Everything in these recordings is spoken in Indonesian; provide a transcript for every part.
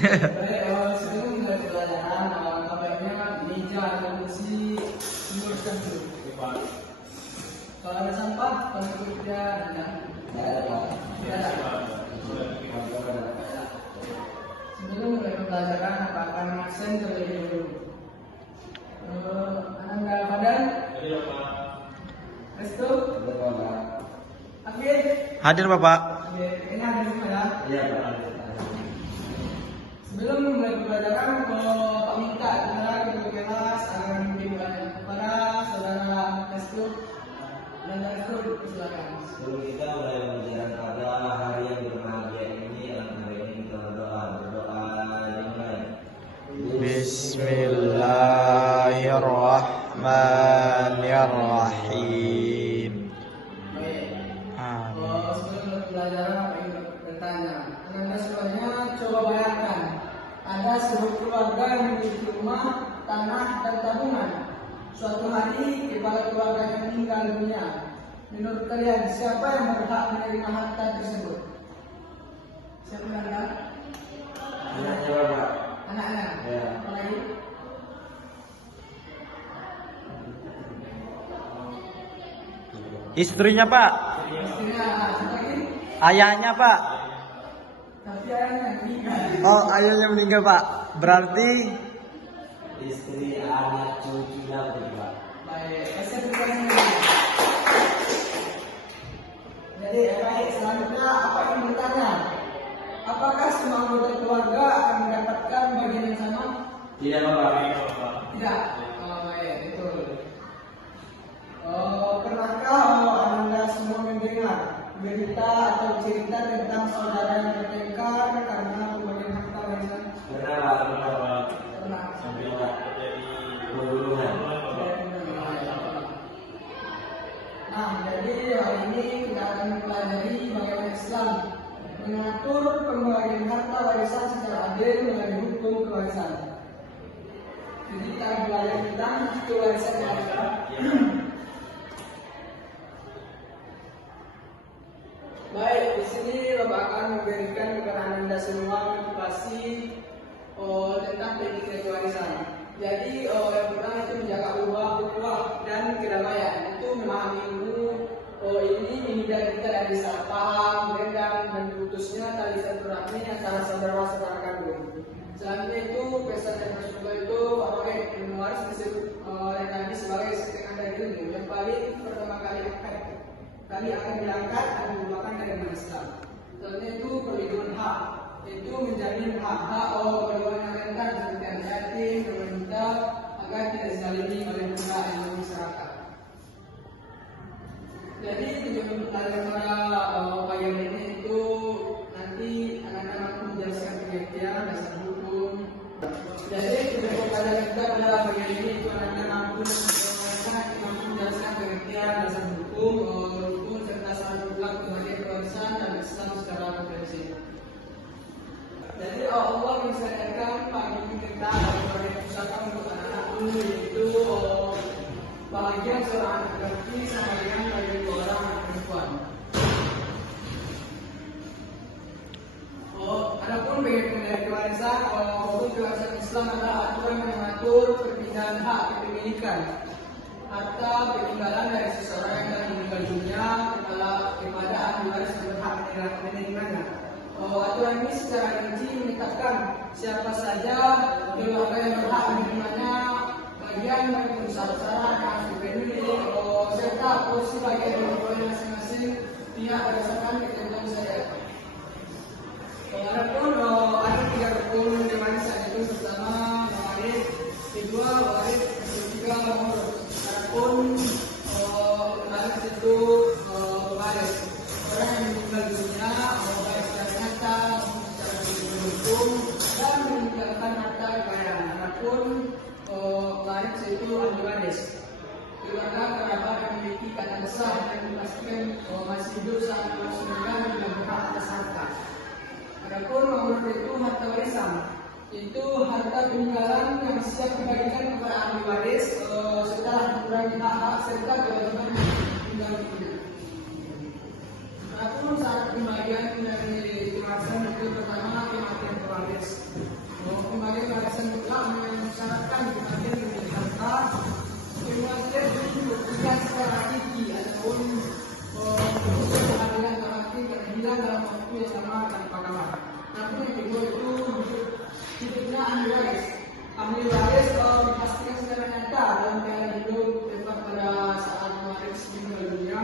Sebelum mulai pelajaran, kabarnya meja dan kursi dimuruskan dulu. Kalau ada sampah, kalau tidak ada. Tidak ada. Sebelum mulai pembelajaran, akan absen terlebih dahulu. Anda Fadan? Restu? Akhir? Hadir Bapak. Ini hadir semua ya? Iya, Pak. Sebelum mulai pembelajaran, Pak minta kepada kedua kelas agar memberikan kepada saudara Restu dan Restu, silakan. Sebelum kita mulai pembelajaran pada hari yang berbahagia ini, hari ini kita berdoa dimulai. Bismillahirrahmanirrahim. Baik. Amin. Sebelum pelajaran apa yang bertanya? Anda semuanya coba bayangkan ada sebuah keluarga yang memiliki rumah, tanah, dan tabungan. Suatu hari kepala keluarganya meninggal dunia. Menurut kalian siapa yang berhak menerima harta tersebut? Siapa yang berhak? Anaknya Bapak. Anaknya. Ya. Apa lagi? Istrinya Pak. Istrinya. Apa lagi? Ayahnya Pak. Tapi ayahnya meninggal. Oh, ayahnya meninggal Pak. Berarti Istri, anak, cucu, dan Pak. Baik, saya bertanya. Jadi baik, selanjutnya apa yang bertanya? Apakah semua anggota keluarga akan mendapatkan bagian yang sama? Tidak, Bapak. Tidak. Oh, baik, betul. Pernahkah Anda semua mendengar berita atau cerita tentang saudara yang bertengkar karena pembagian harta warisan? Pernah, Pak. Pernah. Sampai pembunuhan. Nah, jadi hari ini kita akan mempelajari bagaimana Islam mengatur pembagian harta warisan secara adil melalui hukum kewarisan. Jadi kita belajar tentang kewarisan keluarga. Baik, di sini Bapak akan memberikan kepada Anda semua motivasi tentang teknik kewarisan. Jadi yang pertama itu menjaga ukhuwah dan kedamaian. Itu memahami ilmu ini menghindari kita dari salah paham, dendam, dan putusnya tali silaturahmi antara saudara-saudara kandung. Selanjutnya itu pesan yang Rasulullah itu apakah mewaris disebut oleh Nabi sebagai setengah dari ilmu yang paling pertama kali akan diangkat dan dilupakan dari Islam. Selanjutnya itu perlindungan hak, itu menjamin hak-hak golongan yang rentan seperti anak yatim, wanita agar tidak dizalimi oleh budak yang masyarakat. Jadi tujuan pelajaran pada bagian ini itu nanti anak-anak mampu menjelaskan pengertian dasar hukum. Jadi tujuan pelajaran kita pada bagian ini itu anak-anak mampu menjelaskan pengertian dasar hukum serta syarat mutlak sebagai kewarisan dan Islam secara komprehensif. Jadi Allah mensyariatkan pagi kita sebagai pusaka untuk anak-anak dulu, yaitu bahagian seorang anak laki sama dengan bagi dua orang anak perempuan. Adapun bagian dari kewarisan, hukum kewarisan Islam adalah aturan yang mengatur perpindahan hak kepemilikan harta peninggalan dari seseorang yang telah meninggal dunia kepada ahli waris yang berhak menerimanya. Aturan ini secara rinci menetapkan siapa saja keluarga yang berhak menerimanya, bagian bagi besar-besaran yang harus dipilih, serta porsi bagian dari masing-masing pihak berdasarkan ketentuan syariat. Adapun ada 3 rukun kewarisan itu pertama waris, kedua waris, ketiga mahar. Adapun waris itu waris orang yang meninggal dunia baik secara nyata maupun secara hukum dan meninggalkan harta kekayaan. Adapun waris itu ahli waris, keluarga kerabat yang memiliki keadaan sah dan dipastikan masih hidup saat masih meninggal dan berhak atas harta. Adapun mahar itu harta warisan, itu harta peninggalan yang siap dibagikan kepada ahli waris setelah dikurangi hak-hak serta kewajiban tinggal dunia. Adapun saat pembagian dari kewarisan itu pertama kematian pewaris. ahli waris. Ahli waris dipastikan secara nyata dalam keadaan hidup tepat pada saat waris meninggal dunia,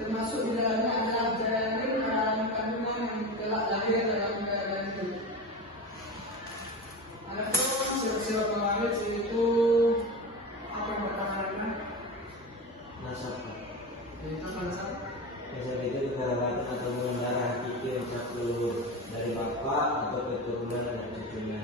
termasuk di dalamnya adalah janin dan kandungan yang telah lahir dalam keadaan hidup. Adapun sifat-sifat pewaris itu apa yang pertama? Nasab. Itu nasab. Nasab itu kekerabatan atau mengenal hakiki unsur leluhur dari bapak atau keturunan dan cucunya.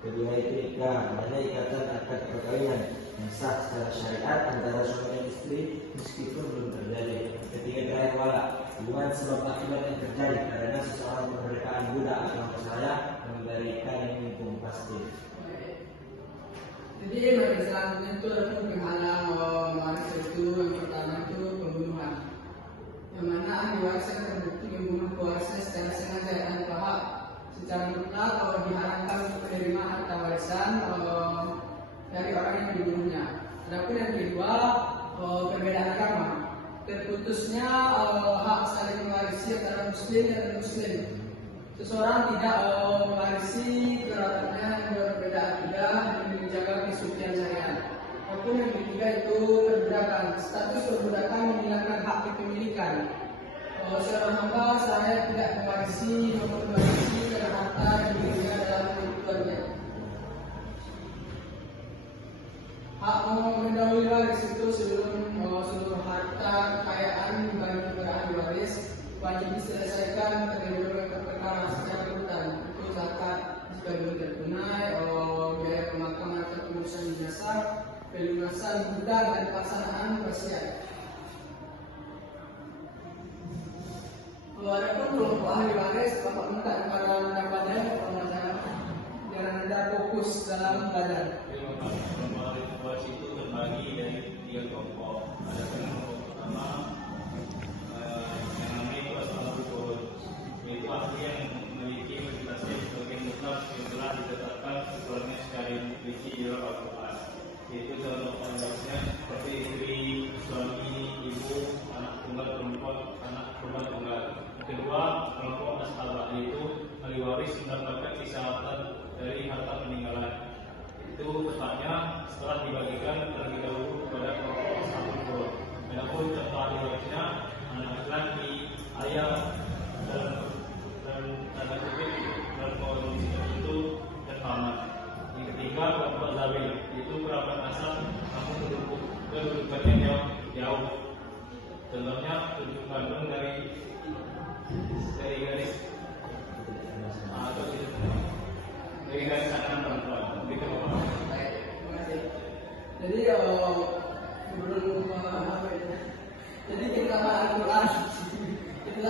Kedua itu nikah, mana ikatan akad perkawinan yang sah secara syariat antara suami dan istri meskipun belum terjadi. Ketiga terakhir wala, hubungan sebab akibat yang terjadi karena seseorang kemerdekaan budak atau saya memberikan yang hukum pasti. Jadi bagi selanjutnya itu ada penghalang waris itu yang pertama itu pembunuhan, yang mana ahli waris yang terbukti membunuh warisnya secara sengaja tanpa hak secara mutlak diharamkan untuk menerima harta warisan dari orang yang dibunuhnya. Adapun yang kedua perbedaan agama, terputusnya hak saling mewarisi antara muslim dan non-muslim. Seseorang tidak mewarisi kerabatnya yang berbeda akidah dan menjaga kesucian syariat. Adapun yang ketiga itu perbudakan. Status perbudakan menghilangkan hak kepemilikan. Seorang hamba saya tidak mewarisi maupun mewarisi karena harta yang dimiliki dalam kehidupannya. Hak mendahului waris itu sebelum seluruh harta kekayaan dibagi kepada ahli waris wajib diselesaikan terlebih dahulu perkara secara urutan. Itu zakat jika belum tertunai, biaya pemakaman atau pengurusan jenazah, pelunasan budak dan pelaksanaan wasiat. Adapun kelompok ahli waris bapak minta kepada pendapatnya jangan ada fokus dalam belajar. Kelompok waris itu terbagi dari 3 kelompok. Ada kelompok pertama yang namanya itu ashabul furud, yaitu ahli yang memiliki reputasi sebagai mutlak yang telah ditetapkan setelahnya secara rinci di dalam Al-Quran. Yaitu contoh warisnya seperti istri, suami, ibu, anak tunggal perempuan, anak perempuan tunggal. Kedua, kelompok nasabah, yaitu ahli waris mendapatkan kisahatan dari harta peninggalan. Itu tepatnya setelah dibagikan terlebih dahulu kepada kelompok nasabah furud. Adapun contoh ahli warisnya anak laki-laki, ayah dan tanda kutip dalam kondisi tertentu dan paman. Yang ketiga, kelompok zawil, yaitu kerabat nasab namun kedudukannya jauh. Contohnya tujuh kandung dari garis atau dari garis kanan perempuan. Jadi sebelum jadi kita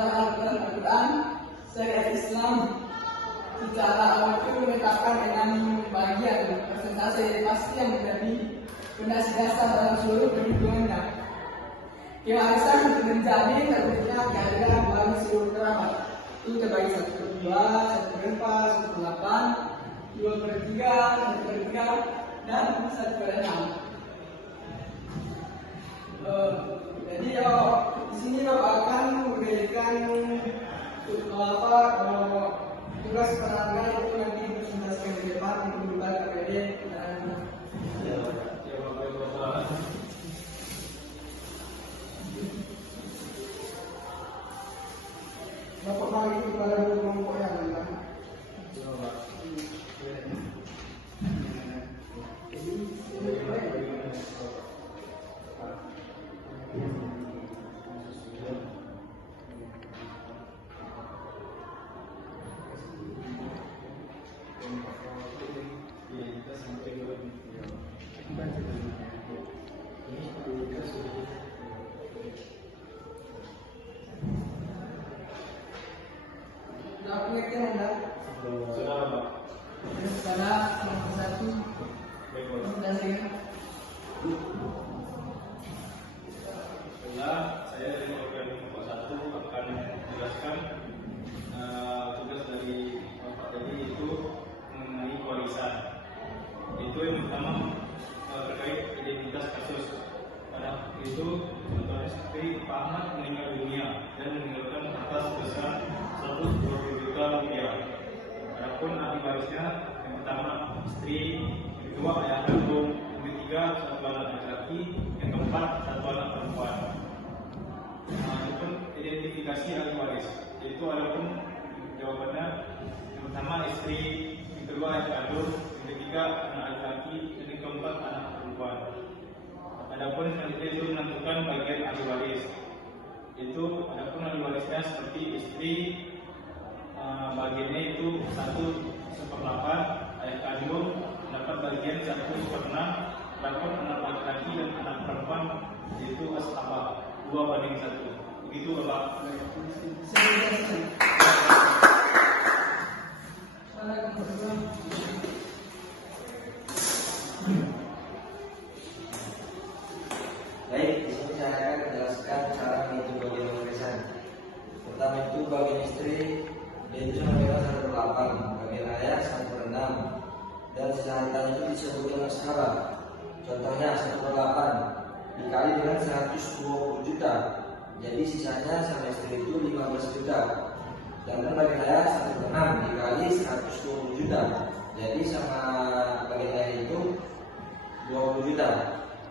Al-Quran syariat Islam secara awal itu menetapkan dengan bagian persentase pasti yang menjadi fondasi dasar dalam seluruh perhitungannya. Kewarisan menjadi terbuktinya kehadiran bagi seluruh kerabat. Itu terbagi 1/2, 1/4, 1/8, 2/3, 1/3, dan 1/6. Jadi di sini Bapak akan memberikan tugas penanggal itu nanti dipresentasikan di depan untuk membuka KPD dan Bapak bagi kepada kelompok yang lain. Sudah pengertian Anda? Sudah, Pak. Pada nomor 1 presentasikan. Setelah saya dari program kelompok 1 akan menjelaskan tugas dari Bapak tadi itu mengenai warisan. Itu yang pertama terkait identitas kasus. Pada itu contohnya seperti Pak Ahmad meninggal dunia dan meninggalkan harta sebesar 120 juta rupiah. Adapun ahli warisnya yang pertama istri, yang kedua ayah kandung, yang ketiga satu anak laki-laki, yang keempat satu anak perempuan. Itu identifikasi ahli waris. Yaitu adapun jawabannya yang pertama istri, yang kedua ayah kandung, yang ketiga anak laki-laki, dan yang keempat anak perempuan. Adapun selanjutnya itu menentukan bagian ahli waris. Itu adapun ahli warisnya seperti istri, bagiannya itu 1/8, ayah kandung mendapat bagian 1/6, adapun anak laki-laki dan anak perempuan yaitu ashabah 2/1. Begitu Bapak. Baik, di sini saya akan menjelaskan cara menghitung bagian warisan. Pertama itu bagian istri, yaitu nominal 1/8, bagian ayah 1/6, dan sisa hartanya itu disebut dengan ashabah. Contohnya 1/8 dikali dengan 120 juta, jadi sisanya sama istri itu 15 juta. Dan bagian ayah 1/6 dikali 120 juta, jadi sama bagian ayah itu 20 juta.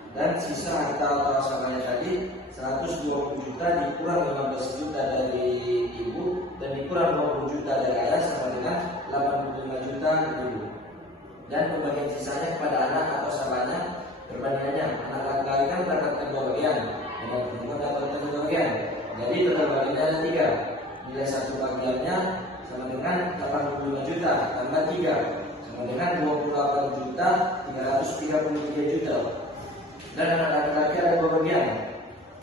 Dan sisa harta atau asabahnya tadi 120 juta dikurang 15 juta dari ibu dan dikurang 20 juta dari ayah sama dengan 85 juta ibu. Dan pembagian sisanya kepada anak atau asabahnya perbandingannya, anak laki-laki kan mendapatkan 2 bagian, anak perempuan mendapatkan 2 bagian. Jadi total bagiannya ada 3. Nilai 1 bagiannya sama dengan 85 juta tambah 3 sama dengan 28 juta 333 juta. Dan anak laki-laki ada 2 bagian,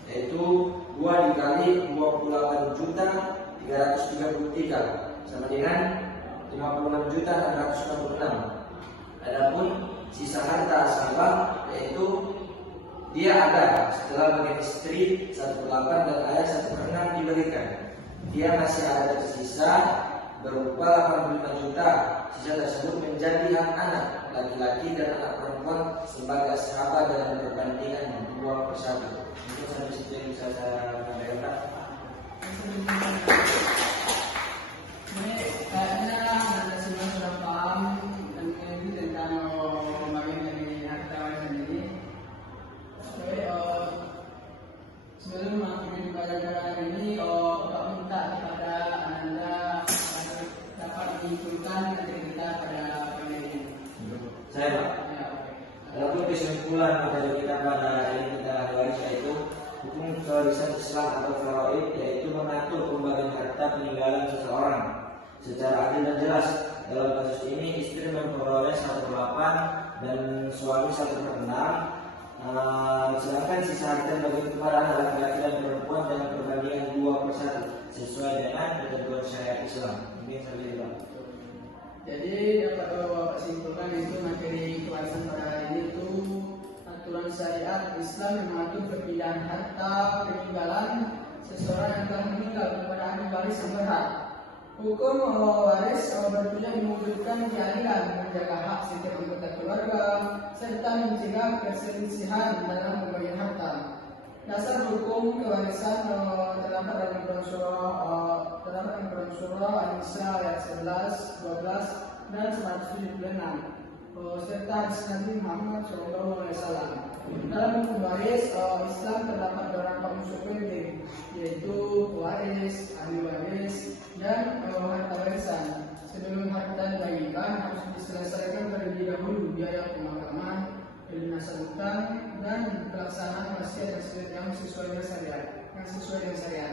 yaitu 2 dikali 28 juta 333 sama dengan 56 juta 666. Adapun sisa harta asabah yaitu dia ada setelah bagian istri 1/8 dan ayah 1/6 diberikan. Dia masih ada tersisa berupa 85 juta. Sisa tersebut menjadi hak anak laki-laki dan anak perempuan sebagai ashabah dalam perbandingan 2/1. Itu sampai situ yang bisa saya sampaikan, Pak. Ini kayaknya Anda semua sudah paham tentang pembagian dari harta warisan ini. Oke, sebelum mengakhiri pelajaran ini, Bapak minta kepada Anda dapat menyimpulkan materi kita pada pagi ini. Saya, Pak. Ya, oke. Adapun kesimpulan materi kita pada hari ini tentang ahli waris yaitu hukum kewarisan Islam atau faraid, yaitu mengatur pembagian harta peninggalan seseorang secara adil dan jelas. Dalam kasus ini istri memperoleh 1/8 dan suami 1/6, sedangkan sisa harta dibagi kepada anak laki-laki dan perempuan dengan perbandingan 2/1 sesuai dengan ketentuan syariat Islam. Ini saja, Pak. Jadi dapat Bapak simpulkan itu materi kewarisan pada hari ini itu aturan syariat Islam yang mengatur perpindahan harta peninggalan seseorang yang telah meninggal kepada ahli waris yang berhak. Hukum waris bertujuan mewujudkan keadilan, menjaga hak setiap anggota keluarga, serta mencegah perselisihan dalam pembagian harta. Dasar hukum kewarisan terdapat dalam Quran surah An-Nisa ayat 11, 12 dan 176 serta hadis Nabi Muhammad SAW. Dalam hukum waris Islam terdapat beberapa unsur penting, yaitu waris, ahli waris, dan harta warisan. Sebelum harta dibagikan harus diselesaikan terlebih dahulu biaya pemakaman, pelunasan utang, dan pelaksanaan wasiat yang sesuai dengan syariat.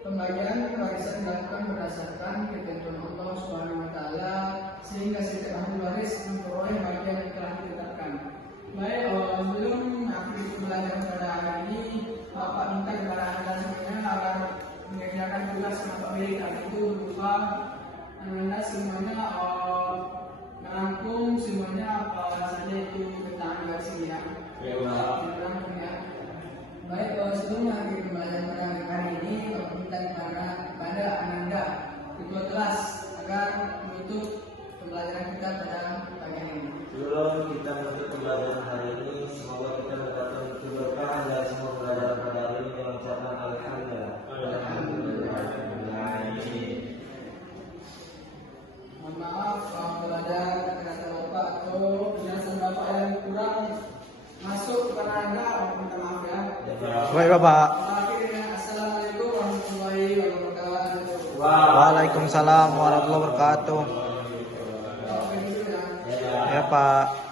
Pembagian warisan dilakukan berdasarkan ketentuan Allah SWT, sehingga setiap ahli waris memperoleh bagian yang telah ditetapkan. Baik, sebelum akhir pembelajaran pada hari ini, Bapak minta kepada Anda semuanya agar mengerjakan tugas sama Pak Berik. Itu berupa Anda semuanya merangkum semuanya apa saja itu tentang garis ini ya. Merangkum ya. Baik, sebelum akhir pembelajaran pada hari ini, Bapak minta kepada Ananda, ketua kelas, agar menutup pembelajaran kita pada pagi ini. Sebelum kita menutup pembelajaran hari ini, semoga kita mendapatkan keberkahan dari semua pembelajaran pada hari ini dengan ucapan alhamdulillah. Mohon maaf, pelajaran ada kata bapak atau penjelasan bapak yang kurang masuk kepada anda, minta maaf ya. Baik Bapak. Akhirnya assalamualaikum warahmatullahi wabarakatuh. Waalaikumsalam warahmatullahi wabarakatuh. Oke, gitu ya. Ya Pak.